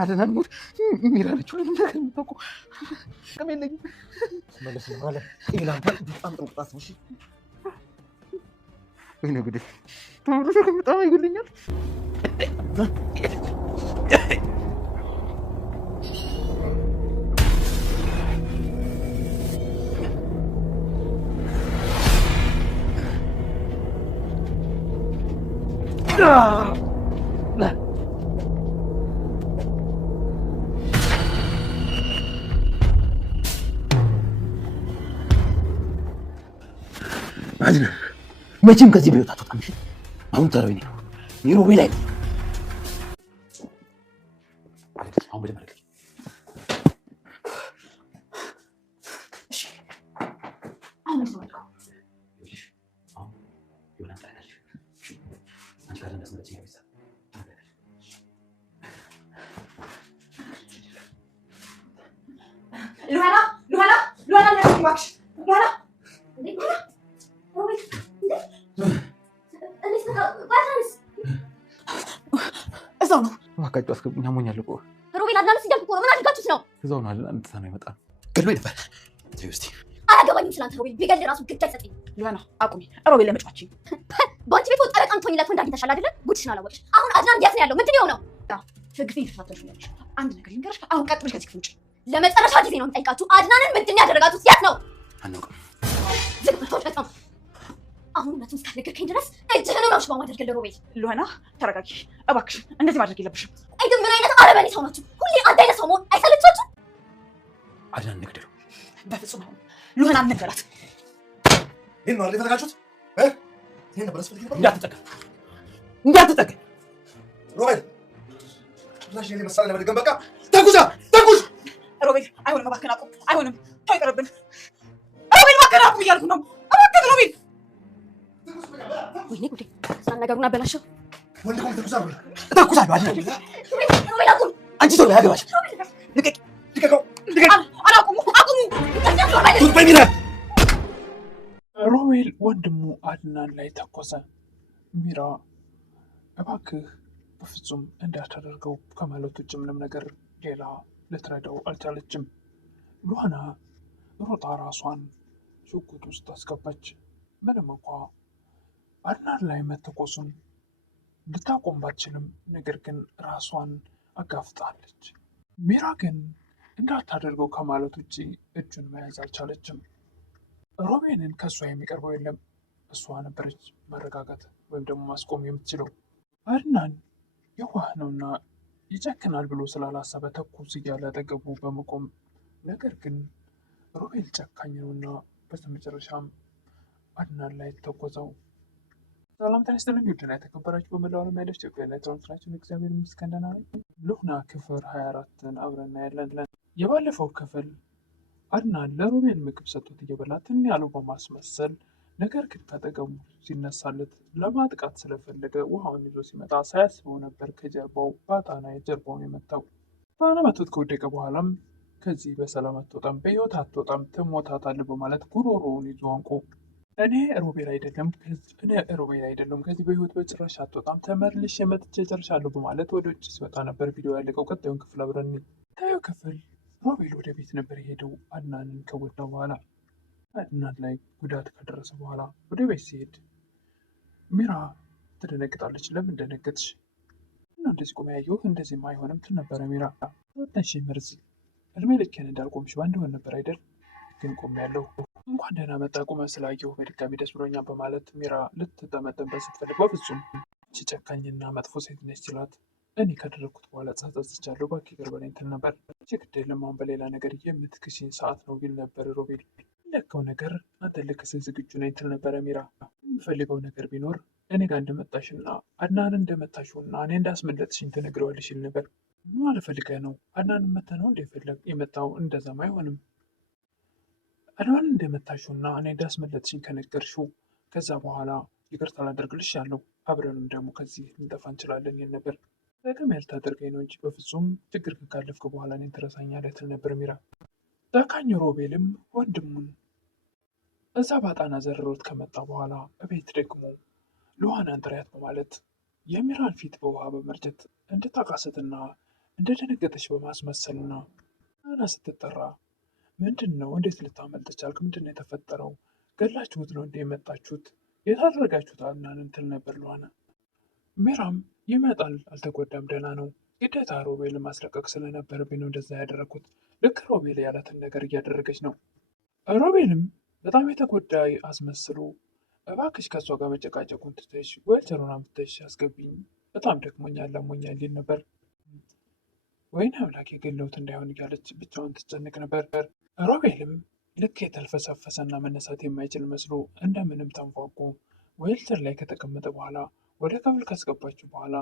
አደናን ሞት ሚራለች ሁሉ ነገር የምታውቀው ከመለኝ መለስ ነው አለ ኢላንታ በጣም ጥንቅጣት ነው። እሺ ወይ ነው ጉዴ ተምሮ ከመጣው ይገለኛል። መቼም ከዚህ በህይወት አትወጣም። አሁን ተረው ነው ሮቤል ላይ አሁን በደምብ አድርገህ እሺ አሁን ነው አሁን ይሆናል ታዲያ አንቺ ጋር እንደሰማች ነው ይሰራ ሉሃና ለማክሽ ሉሃና እዛው ነው ዋካቸው አስከብኛ ሞኛል እኮ ሮቤል አድናንስ እያልኩ እኮ ነው። ምን አድርጋችሁት ነው? እዛው ነው አይደል? አንተ ነው ይመጣል ገድሎ ነበር። እስቲ አያገባኝም ስላንተ ሮቤል ቢገል ራሱ ግድ አይሰጠኝም። ሉሃና አቁሚ። ሮቤል ለመጫወች በአንቺ ቤት ወጣ ለቃን ቶኝ ለቶ እንዳግኝተሻል አይደለ? ጉድሽን አላወቅሽ። አሁን አድናን የት ነው ያለው? ምንድን ነው የሆነው? ፍግፊ ተፋተሽ ነው። አንድ ነገር ልንገርሽ፣ አሁን ቀጥ ብለሽ ከዚህ ክፍል ውጪ። ለመጨረሻ ጊዜ ነው የምጠይቃችሁ። አድናንን ምንድን ነው ያደረጋችሁት? የት ነው? አናውቅም። ዝም ብሎ በጣም አሁን እውነቱን እስካልነገርከኝ ድረስ እጅህን ነው ሽባ ማድረግልህ። ሮቤል ሉሃና ተረጋጊ እባክሽ፣ እንደዚህ ማድረግ የለብሽም። አይ ግን ምን አይነት አረመኔ ሰው ናችሁ? ሁሌ አንድ አይነት ሰው መሆን አይሰለቻችሁ? አድናን ንግደሉ። በፍጹም አሁን ሉሃና ነገራት። ይሄን ነው የፈለጋችሁት? ይሄን ነበር አስፈልግ ነበር። እንዳትጠቀም ሮቤል ላሽ የኔ መሳሪያ ለመድገም በቃ ተጉዛ ሮቤል አይሆንም፣ እባክህን አቁም። አይሆንም፣ ተው ይቅርብን። ሮቤል እባክህን አቁም እያልኩ ነው። እባክህን ሮቤል። ወይኔ ጉዴ ሳን ነገሩን አበላሸው። ወንድም ተኩሳለሁ አይደል? ሮቤል አቁም። አንቺ ሰው ያገባሽ ልቀቀው። አላቁሙ አቁሙ። ሮቤል ወንድሙ አድናን ላይ ተኮሰ። ሚራ እባክህ በፍጹም እንዳታደርገው ከማለት ውጭ ምንም ነገር ሌላ ልትረዳው አልቻለችም። ሉሃና ሮጣ ራሷን ሽጉጥ ውስጥ አስገባች። ምንም እንኳ አድናን ላይ መተኮሱን ልታቆም ባትችልም ነገር ግን ራሷን አጋፍጣለች። ሚራ ግን እንዳታደርገው ከማለት ውጭ እጁን መያዝ አልቻለችም። ሮቤልን ከእሷ የሚቀርበው የለም። እሷ ነበረች ማረጋጋት ወይም ደግሞ ማስቆም የምትችለው። አድናን የዋህ ነውና ይጨክናል ብሎ ስላላሰበ ተኩስ እያለ አጠገቡ በመቆም ነገር ግን ሮቤል ጨካኝ ነውና በስተመጨረሻም አድናን ላይ ተኮሰው። ሰላም ጤና ይስጥልኝ ውድና የተከበራችሁ በመላው ዓለም ያላችሁ ኢትዮጵያውያን ኤርትራውያን እግዚአብሔር ይመስገን ደህና ነኝ። ሉሃና ክፍል 24ን አብረን እናያለን። የባለፈው ክፍል አድናን ለሮቤል ምግብ ሰጥቶት እየበላ ትን ያለው በማስመሰል ነገር ግን ከአጠገቡ ሲነሳለት ለማጥቃት ስለፈለገ ውሃውን ይዞ ሲመጣ ሳያስበው ነበር ከጀርባው ባጣና የጀርባውን የመታው። ባጣና መቶት ከወደቀ በኋላም ከዚህ በሰላም አትወጣም፣ በህይወት አትወጣም፣ ትሞታታለህ በማለት ጉሮሮውን ይዞ አንቆ እኔ ሮቤል አይደለም ከዚህ በህይወት በጭራሽ አትወጣም፣ ተመልሼ መጥቼ ጨርሻለሁ በማለት ወደ ውጭ ሲወጣ ነበር ቪዲዮ ያለቀው። ቀጣዩን ክፍል አብረን ታየው ክፍል ሮቤል ወደ ቤት ነበር የሄደው አድናንን ከወጣ በኋላ። አድናን ላይ ጉዳት ከደረሰ በኋላ ወደ ቤት ሲሄድ ሚራ ትደነግጣለች። ለምን ደነገጥሽ? እና እንደዚህ ቆመ ያየሁት እንደዚህም አይሆንም ትል ነበረ ሚራ። ተወጣሽ መርዝ እድሜ ልኬን እንዳልቆምሽ ባንድ ሆን ነበር አይደል? ግን ቆም ያለው እንኳን ደህና መጣ ቁመ ስላየሁ በድጋሚ ደስ ብሎኛል በማለት ሚራ ልትጠመጠምበት ስትፈልግ በፍጹም እቺ ጨካኝና መጥፎ ሴት ነች ሲላት እኔ ካደረግኩት በኋላ ጸጸትቻለሁ እባክህ ይቅር በለኝ ትል ነበር። ግድ የለም አሁን በሌላ ነገር የምትክሽኝ ሰዓት ነው ይል ነበር ሮቤል። ለከው ነገር አንተ ልክስህ ዝግጁ ነኝ ትል ነበረ ሚራ። የምፈልገው ነገር ቢኖር እኔ ጋር እንደመጣሽና አድናን እንደመታሽውና እኔ እንዳስመለጥሽኝ ትነግረዋለሽ ይል ነበር። ምን አልፈልገህ ነው? አድናን መተህ ነው የመታው? እንደዛም አይሆንም። አድናን እንደመታሽውና እኔ እንዳስመለጥሽኝ ከነገርሽው ከዛ በኋላ ይቅርታ ላደርግልሽ ያለው አብረንም ደግሞ ከዚህ ልንጠፋ እንችላለን ይል ነበር። ጥቅም ያልታደርገኝ ነው እንጂ በፍጹም ችግር ካለፍክ በኋላ እኔን ትረሳኛለህ ትል ነበር ሚራ። ጨካኝ ሮቤልም ወንድሙን እዛ ባጣና ዘርሮት ከመጣ በኋላ እቤት ደግሞ ሉሃናን ጥሪያት በማለት የሚራን ፊት በውሃ በመርጨት እንድታቃስትና እንደደነገጠች በማስመሰል ነው። ሉሃና ስትጠራ ምንድን ነው? እንዴት ልታመልጥ ቻልክ? ምንድን ነው የተፈጠረው? ገላችሁት ነው እንዴ የመጣችሁት? የታደረጋችሁት አድናንን ትል ነበር ሉሃና። ሜራም ይመጣል፣ አልተጎዳም፣ ደህና ነው። ግዴታ ሮቤልን ማስለቀቅ ስለነበረብኝ ነው እንደዛ ያደረግኩት። ልክ ሮቤል ያላትን ነገር እያደረገች ነው። ሮቤልም በጣም የተጎዳ አስመስሎ እባክሽ ከእሷ ጋር መጨቃጨቁን ትተሽ ዌልቸሩን አምጥተሽ አስገቢኝ፣ በጣም ደክሞኛል፣ አሞኛል ሊል ነበር። ወይኔ አምላክ የገለውት እንዳይሆን እያለች ብቻውን ትጨነቅ ነበር። ሮቤልም ልክ የተልፈሰፈሰና መነሳት የማይችል መስሎ እንደምንም ተንፏቆ ዌልቸር ላይ ከተቀመጠ በኋላ ወደ ክፍል ካስገባችው በኋላ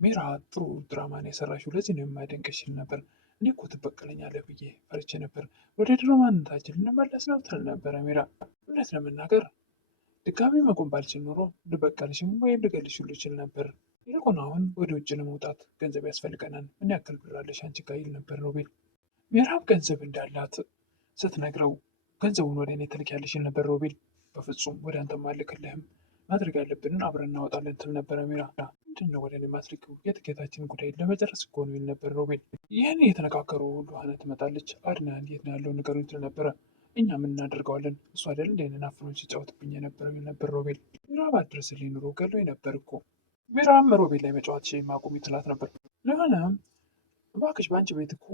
ሜራ ጥሩ ድራማን የሰራሽው ለዚህ ነው የማደንቅሽ ሲል ነበር። እኔ እኮ ትበቀለኛለህ ብዬ ፈርቼ ነበር። ወደ ድሮ ማንነታችን ልንመለስ ነው ትል ነበረ ሜራ። እውነት ለመናገር ድጋሚ መቆም ባልችል ኖሮ ልበቀልሽም ወይም ልገልሽ ሁሉ ይችል ነበር። ይልቁን አሁን ወደ ውጭ ለመውጣት ገንዘብ ያስፈልገናል። ምን ያክል ብር አለሽ አንቺ ጋር ይል ነበር ሮቤል። ሜራም ገንዘብ እንዳላት ስትነግረው ገንዘቡን ወደ እኔ ትልኪያለሽ ይል ነበር ሮቤል። በፍጹም ወደ አንተም አልክልህም፣ ማድረግ ያለብንን አብረን እናወጣለን ትል ነበረ ሜራ። ምንድን ነው ወደ እኔ ማስልኪው? የትኬታችን ጉዳይ ለመጨረስ እኮ ነው ይል ነበር ሮቤል። ይህን እየተነካከሩ ሉሃና ትመጣለች። አድናን የት ነው ያለው ንገሩኝ ትል ነበረ። እኛ ምን እናደርገዋለን? እሱ አይደል እንደንን አፍኖን ሲጫወትብኝ የነበረው ይል ነበር ሮቤል። ሜራ ባትደርስልኝ ኑሮ ገሎኝ ነበር እኮ። ሜራም ሮቤል ላይ መጫወት ማቆም ትላት ነበር። ሉሃናም እባክሽ በአንቺ ቤት እኮ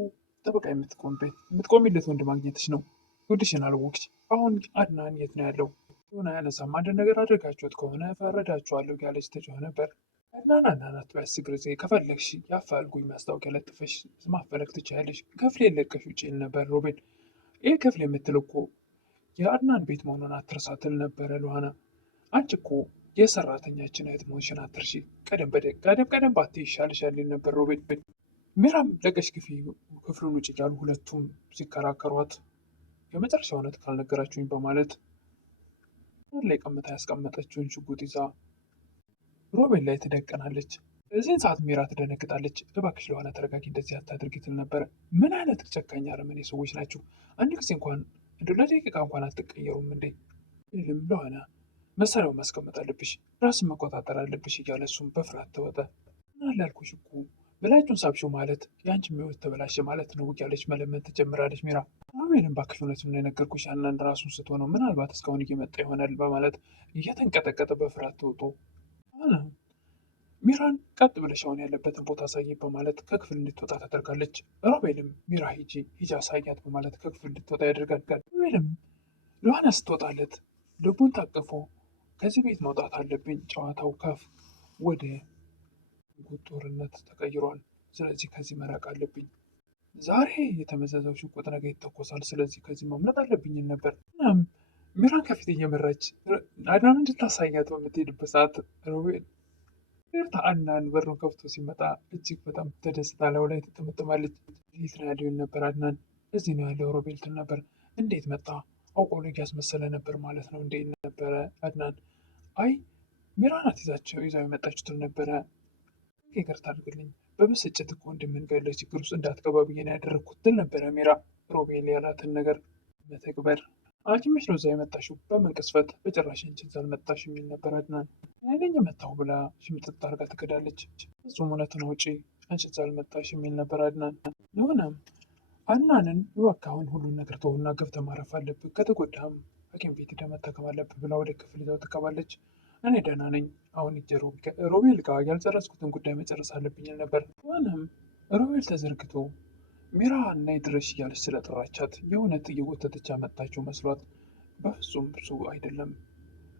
ጠበቃ የምትቆሚለት ወንድ ማግኘትሽ ነው። ጉድሽን አልወቅሽ። አሁን አድናን የት ነው ያለው? ሆነ ያነሳም አንድ ነገር አድርጋችሁት ከሆነ ፈረዳችኋለሁ ያለች ተጮኸ ነበር። አድናናት በያስግ ጊዜ ከፈለግሽ ያፋልጉኝ ማስታወቂያ ለጥፈሽ ማፈለግ ትችያለሽ፣ ክፍል የለቀሽ ውጭ ይል ነበር ሮቤል። ይህ ክፍል የምትል እኮ የአድናን ቤት መሆኑን አትርሳ ትል ነበረ ሉሃና። አንቺ እኮ የሰራተኛችን እህት መሆንሽን አትርሺ፣ ቀደም ባትይ ይሻልሻል ይል ነበር ሮቤል። ሜራም ለቀሽ ክፍሉን ውጭ ያሉ ሁለቱም ሲከራከሯት የመጨረሻ እውነት ካልነገራችሁኝ በማለት ላይ ቀምታ ያስቀመጠችውን ሽጉጥ ይዛ ሮቤል ላይ ትደቀናለች። እዚህን ሰዓት ሜራ ትደነግጣለች። እባክሽ ሉሃና ተረጋጊ፣ እንደዚህ አታድርጊ ትል ነበረ። ምን አይነት ጨካኝ አረመኔ ሰዎች ናችሁ? አንድ ጊዜ እንኳን እንደ ለደቂቃ እንኳን አትቀየሩም እንዴ? ይልም ሉሃና መሳሪያውን ማስቀመጥ አለብሽ፣ ራስን መቆጣጠር አለብሽ እያለ እሱም በፍርሃት ተወጠ። እና ላልኩሽ እኮ በላጩን ሳብሽው ማለት የአንቺ ሕይወት ተበላሸ ማለት ነው እያለች መለመን ትጀምራለች ሜራ። ሮቤልን እባክሽ እውነቱን ነው የነገርኩሽ፣ አንዳንድ ራሱን ስትሆነው ምናልባት እስካሁን እየመጣ ይሆናል በማለት እየተንቀጠቀጠ በፍርሃት ተውጦ ሜራን ቀጥ ብለሽ አሁን ያለበትን ቦታ አሳይ በማለት ከክፍል እንድትወጣ ታደርጋለች። ሮቤልም ሜራ ሂጂ አሳያት በማለት ከክፍል እንድትወጣ ያደርጋል። ሮቤልም ሉሃና ስትወጣለት ልቡን ታቅፎ ከዚህ ቤት መውጣት አለብኝ፣ ጨዋታው ከፍ ወደ ጦርነት ተቀይሯል፣ ስለዚህ ከዚህ መራቅ አለብኝ፣ ዛሬ የተመዘዘው ሽጉጥ ነገ ይተኮሳል፣ ስለዚህ ከዚህ ማምለጥ አለብኝ ነበር። እናም ሜራን ከፊት እየመራች አድናን እንድታሳያት በምትሄድበት ሰዓት ሮቤል ኤርታ አድናን በሩን ከፍቶ ሲመጣ እጅግ በጣም ተደስታ ላዩ ላይ ትጥምጥማለች። እንዴት ነው ያለው ነበር አድናን። እዚህ ነው ያለው ሮቤል ትል ነበር። እንዴት መጣ? አውቆ ልጅ ያስመሰለ ነበር ማለት ነው እንዴ ነበረ አድናን። አይ ሜራ ናት ይዛው የመጣችው ትል ነበረ። ይቅርታ አድርግልኝ፣ በብስጭት እኮ እንደምንገለው ችግር ውስጥ እንዳትገባ ብዬ ነው ያደረግኩት ትል ነበረ ሜራ። ሮቤል ያላትን ነገር መተግበር ሐኪምሽ ነው እዛ የመጣሽው፣ በምን ቅስፈት በጭራሽ አንቺ እዛ አልመጣሽ የሚል ነበር አድናን። ያገኘ መጣሁ ብላ ሽምጥጥ አድርጋ ትክዳለች። እሱም እውነቱን አውጪ፣ አንቺ እዛ አልመጣሽ የሚል ነበር አድናን። ለሆነም አድናንን እባክህ አሁን ሁሉን ነገር ተውና ገብተህ ማረፍ አለብህ፣ ከተጎዳህም ሐኪም ቤት ሄደህ መታከም አለብህ ብላ ወደ ክፍል ይዛው ትገባለች። እኔ ደህና ነኝ፣ አሁን ሂጅ ሮቤል ጋር ያልጨረስኩትን ጉዳይ መጨረስ አለብኝ ነበር። ሆነም ሮቤል ተዘርግቶ ሜራ እና ድረሽ እያለች ስለጠራቻት የእውነት እየጎተተች ያመጣችው መስሏት፣ በፍጹም እሱ አይደለም፣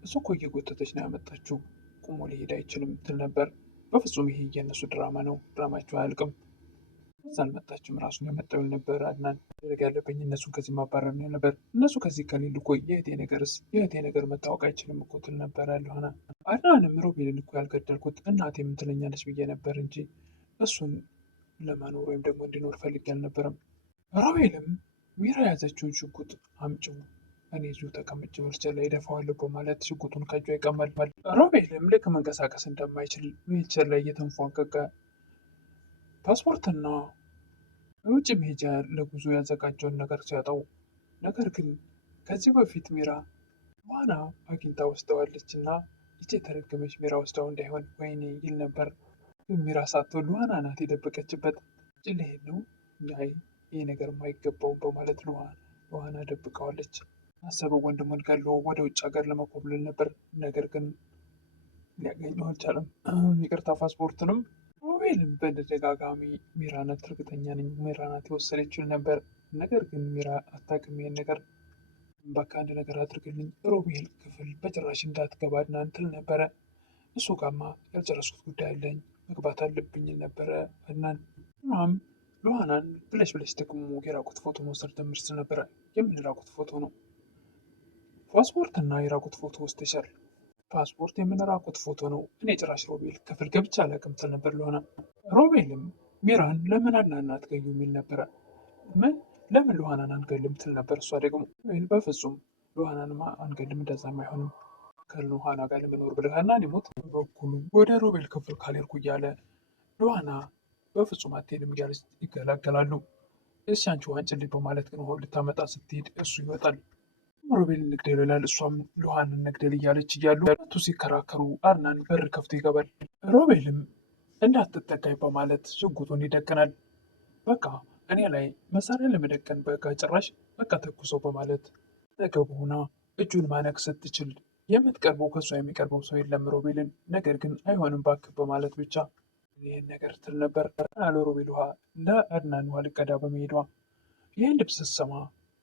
እሱ እኮ እየጎተተች ነው ያመጣችው፣ ቁሞ ሊሄድ አይችልም ትል ነበር። በፍጹም ይሄ የእነሱ ድራማ ነው፣ ድራማቸው አያልቅም፣ እዛ አልመጣችም፣ ራሱን የመጣው ነበር አድናን። ማድረግ ያለብኝ እነሱን ከዚህ ማባረር ነው ነበር። እነሱ ከዚህ ከሌሉ እኮ የእህቴ ነገር መታወቅ አይችልም እኮ ትል ነበር ሆና። አድናንም ሮቤልን እኮ ያልገደልኩት እናቴ ምን ትለኛለች ብዬ ነበር እንጂ እሱን ለመኖር ወይም ደግሞ እንዲኖር ፈልጌ አልነበረም። ሮቤልም ሜራ የያዘችውን ሽጉጥ አምጪው፣ እኔ እዚሁ ተቀምጬ ዊልቸር ላይ እደፋዋለሁ በማለት ሽጉጡን ከእጇ ይቀማል። ሮቤልም ልክ መንቀሳቀስ እንደማይችል ዊልቸር ላይ እየተንፏቀቀ ፓስፖርትና የውጭ መሄጃ ለጉዞ ያዘጋጀውን ነገር ሲያጣው፣ ነገር ግን ከዚህ በፊት ሜራ ዋና አግኝታ ወስደዋለች እና ይቺ የተረገመች ሜራ ወስደው እንዳይሆን ወይኔ ይል ነበር። ሜራ ሳትሆን ሉሃና ናት የደበቀችበት። ሊሄድ ነው። አይ ይህ ነገር አይገባውም በማለት ሉሃና ደብቀዋለች። አሰበው ወንድሙን ገሎ ወደ ውጭ ሀገር ለመኮብለል ነበር። ነገር ግን ሊያገኘው አልቻለም። ይቅርታ ፓስፖርትንም ሮቤልም በተደጋጋሚ ሚራ ናት፣ እርግጠኛ ነኝ ሚራ ናት የወሰደችው ነበር። ነገር ግን ሚራ አታውቅም ይሄን ነገር። በቃ አንድ ነገር አድርግልኝ ሮቤል ክፍል በጭራሽ እንዳትገባ አድናን ትል ነበረ። እሱ ጋማ ያልጨረስኩት ጉዳይ አለኝ መግባት አለብኝ ነበረ አድናን። እናም ሉሃናን ብለሽ ደግሞ የራቁት ፎቶ መውሰድ ጀምር ስል ነበረ። የምን ራቁት ፎቶ ነው? ፓስፖርት እና የራቁት ፎቶ ወስደሻል? ፓስፖርት የምንራቁት ፎቶ ነው። እኔ ጭራሽ ሮቤል ክፍል ገብቼ አላውቅም ትል ነበር ሉሃና። ሮቤልም ሚራን ለምን አድናን አትገኙ የሚል ነበረ። ምን ለምን ሉሃናን አንገልም ትል ነበር። እሷ ደግሞ በፍጹም ሉሃናንማ አንገልም፣ እንደዛም አይሆንም ከሉሃና ጋር ለመኖር ብለህና ሞት በኩሉ ወደ ሮቤል ክፍል ካልሄድኩ እያለ ሉሃና በፍጹም አትሄድም እያለች ይገላገላሉ። እሺ አንቺ ዋንጭልኝ በማለት ግን ውሃ ልታመጣ ስትሄድ እሱ ይወጣል። ሮቤል እንግደል ይላል። እሷም ሉሃንን እንግደል እያለች እያሉ ሁለቱ ሲከራከሩ አድናን በር ከፍቶ ይገባል። ሮቤልም እንዳትጠጋኝ በማለት ሽጉጡን ይደቅናል። በቃ እኔ ላይ መሳሪያ ለመደቀን በቃ ጭራሽ በቃ ተኩሰው በማለት ነገቡ ሆና እጁን ማነቅ ስትችል የምትቀርበው ከሷ የሚቀርበው ሰው የለም ሮቤልን። ነገር ግን አይሆንም እባክህ በማለት ብቻ ይህን ነገር ትል ነበር። አለ ሮቤል ውሃ ለአድናን ውሃ ልቀዳ በመሄዷ ይህን ልብስ ስትሰማ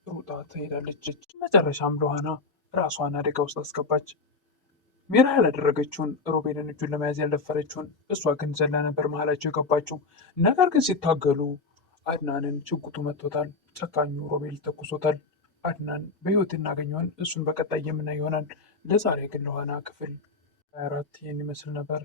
ሩጣ ትሄዳለች። መጨረሻም ሉሃና ራሷን አደጋ ውስጥ አስገባች። ሚራ ያላደረገችውን ሮቤልን እጁን ለመያዝ ያልደፈረችውን እሷ ግን ዘላ ነበር መሀላቸው የገባችው። ነገር ግን ሲታገሉ አድናንን ሽጉጡ መጥቶታል። ጨካኙ ሮቤል ተኩሶታል። አድናን በህይወት እናገኘውን እሱን በቀጣይ የምናይ ይሆናል። ለዛሬ ግን ሉሃና ክፍል 24 ይህን ይመስል ነበር።